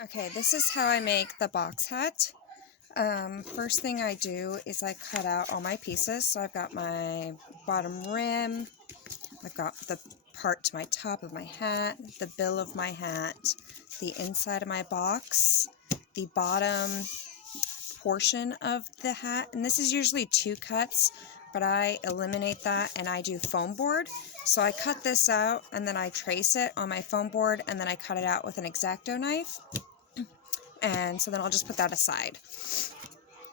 Okay, this is how I make the box hat. First thing I do is I cut out all my pieces. So I've got my bottom rim, I've got the part to my top of my hat, the bill of my hat, the inside of my box, the bottom portion of the hat, and this is usually 2 cuts, but I eliminate that and I do foam board. So I cut this out and then I trace it on my foam board and then I cut it out with an X-Acto knife. And so then I'll just put that aside.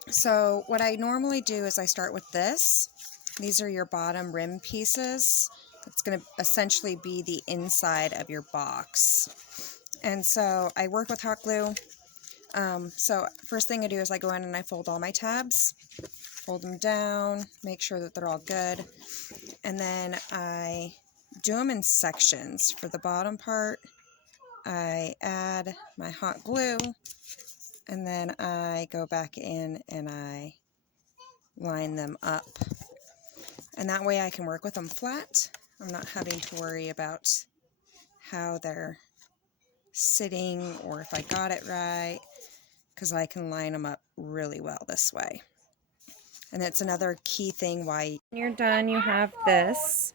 So what I normally do is I start with this. These are your bottom rim pieces. It's going to essentially be the inside of your box. And so I work with hot glue. So first thing I do is I go in and I fold all my tabs, fold them down, make sure that they're all good. And then I do them in sections. For the bottom part, I add my hot glue. And then I go back in and I line them up. And that way I can work with them flat. I'm not having to worry about how they're sitting or if I got it right, because I can line them up really well this way. And it's another key thing why when you're done, you have this.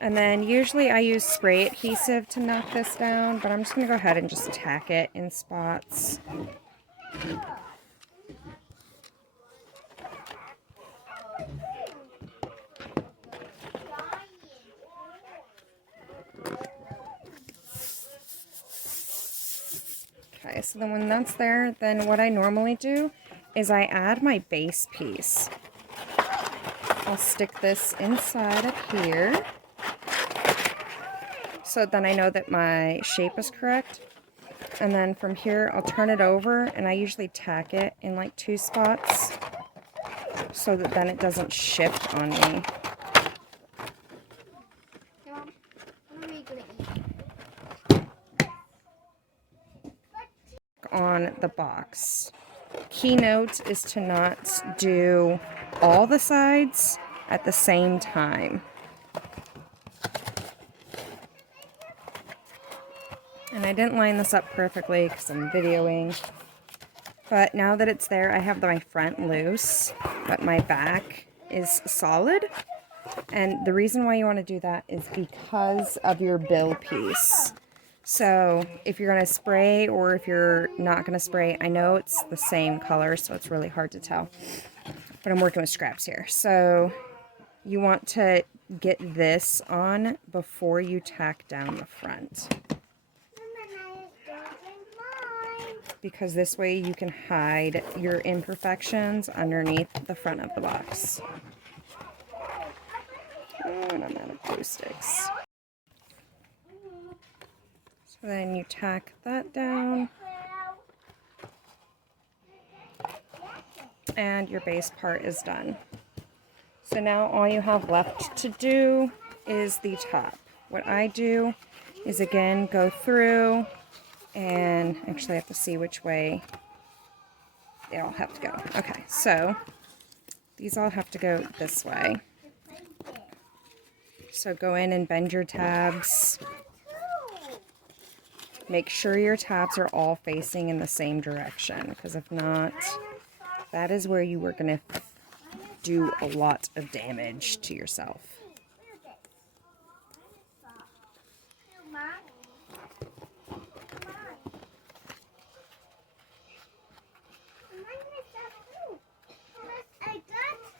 And then usually I use spray adhesive to knock this down, but I'm just going to go ahead and just tack it in spots. Okay, so then when that's there, then what I normally do is I add my base piece. I'll stick this inside of here. So then I know that my shape is correct. And then from here, I'll turn it over and I usually tack it in like 2 spots so that then it doesn't shift on me. Mom, what are we gonna eat? On the box. Keynote is to not do all the sides at the same time. And I didn't line this up perfectly because I'm videoing. But now that it's there, I have my front loose, but my back is solid. And the reason why you want to do that is because of your bill piece. So if you're going to spray or if you're not going to spray, I know it's the same color, so it's really hard to tell. But I'm working with scraps here. So you want to get this on before you tack down the front. Because this way you can hide your imperfections underneath the front of the box. Oh, and I'm out of glue sticks. So then you tack that down. And your base part is done. So now all you have left to do is the top. What I do is again go through and actually I have to see which way they all have to go. Okay, so these all have to go this way. So go in and bend your tabs. Make sure your tabs are all facing in the same direction, because if not, that is where you are going to do a lot of damage to yourself.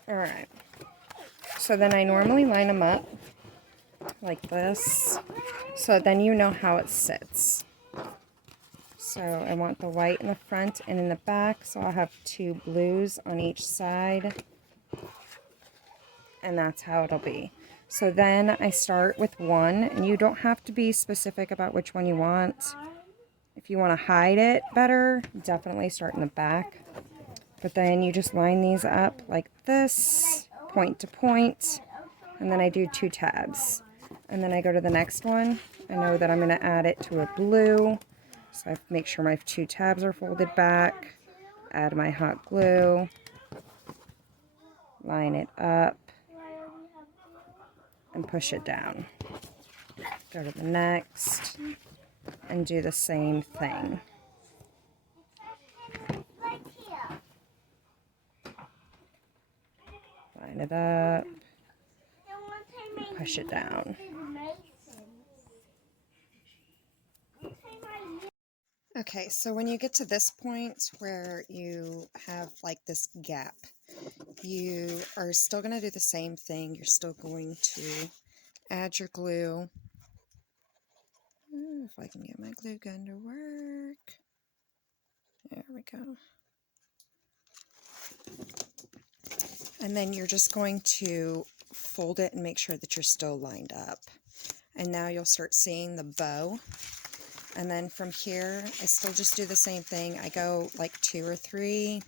Alright, so then I normally line them up like this, so then you know how it sits. So I want the white in the front and in the back, so I'll have 2 blues on each side, and that's how it'll be. So then I start with one, and you don't have to be specific about which one you want. If you want to hide it better, definitely start in the back. But then you just line these up like this, point to point, and then I do 2 tabs. And then I go to the next one. I know that I'm going to add it to a blue, so I make sure my 2 tabs are folded back, add my hot glue, line it up, and push it down. Go to the next, and do the same thing. Line it up. Push it down. Okay, so when you get to this point where you have like this gap, you are still going to do the same thing. You're still going to add your glue. If I can get my glue gun to work. There we go. And then you're just going to fold it and make sure that you're still lined up. And now you'll start seeing the bow. And then from here, I still just do the same thing. I go like 2 or 3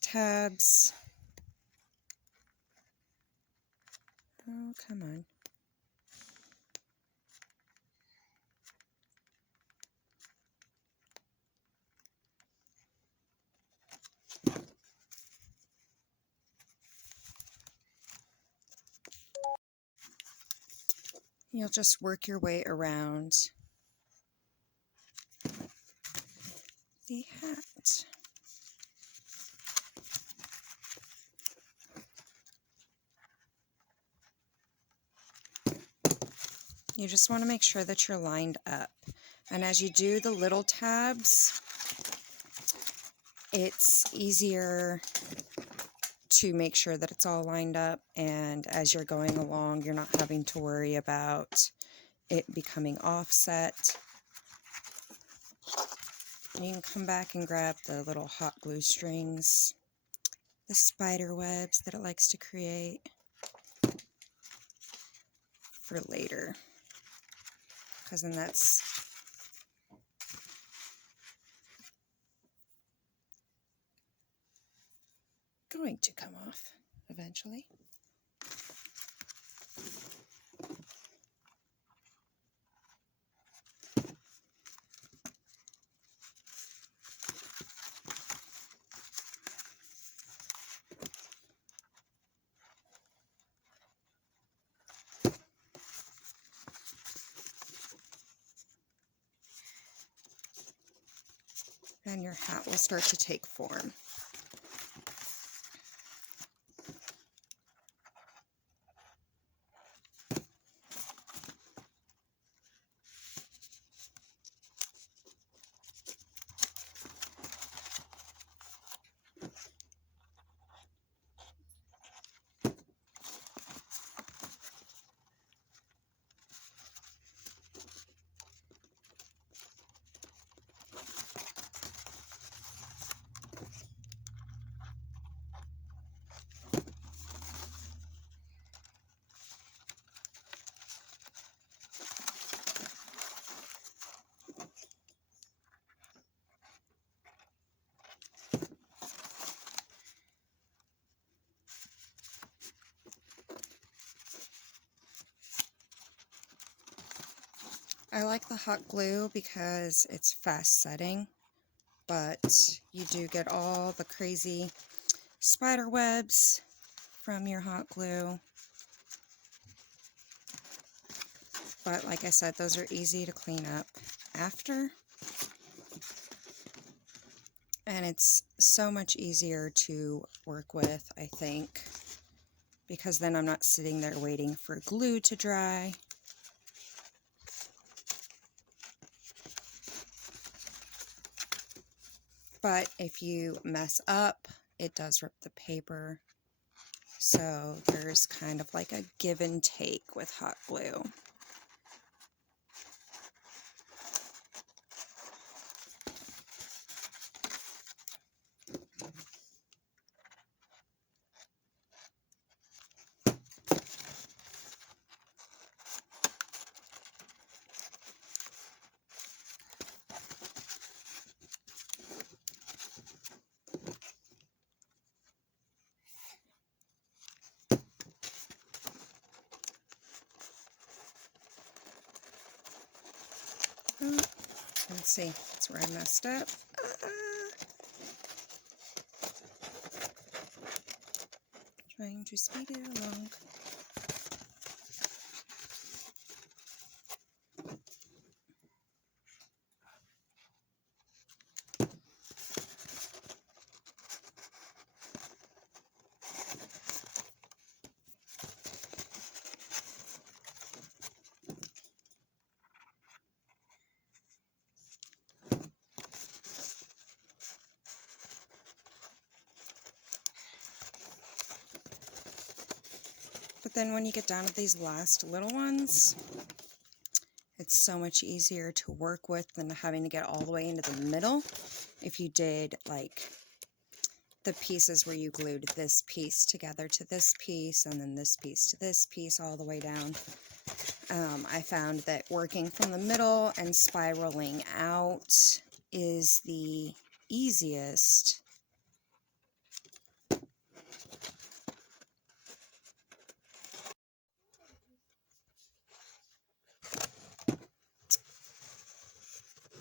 tabs. Oh, come on. You'll just work your way around the hat. You just want to make sure that you're lined up. And as you do the little tabs, it's easier to make sure that it's all lined up, and as you're going along, you're not having to worry about it becoming offset. You can come back and grab the little hot glue strings, the spider webs that it likes to create for later, because then that's going to come off eventually. And your hat will start to take form. I like the hot glue because it's fast setting, but you do get all the crazy spider webs from your hot glue. But like I said, those are easy to clean up after. And it's so much easier to work with, I think, because then I'm not sitting there waiting for glue to dry. But if you mess up, it does rip the paper. So there's kind of like a give and take with hot glue. Let's see, that's where I messed up. Trying to speed it along. But then when you get down to these last little ones, it's so much easier to work with than having to get all the way into the middle. If you did like the pieces where you glued this piece together to this piece and then this piece to this piece all the way down. I found that working from the middle and spiraling out is the easiest.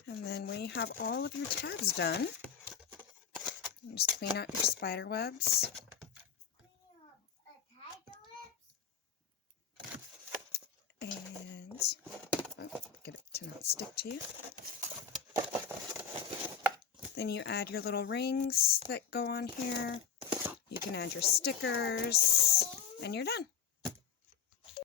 And then when you have all of your tabs done, you just clean out your spider webs. And get it to not stick to you. Then you add your little rings that go on here. You can add your stickers, and you're done.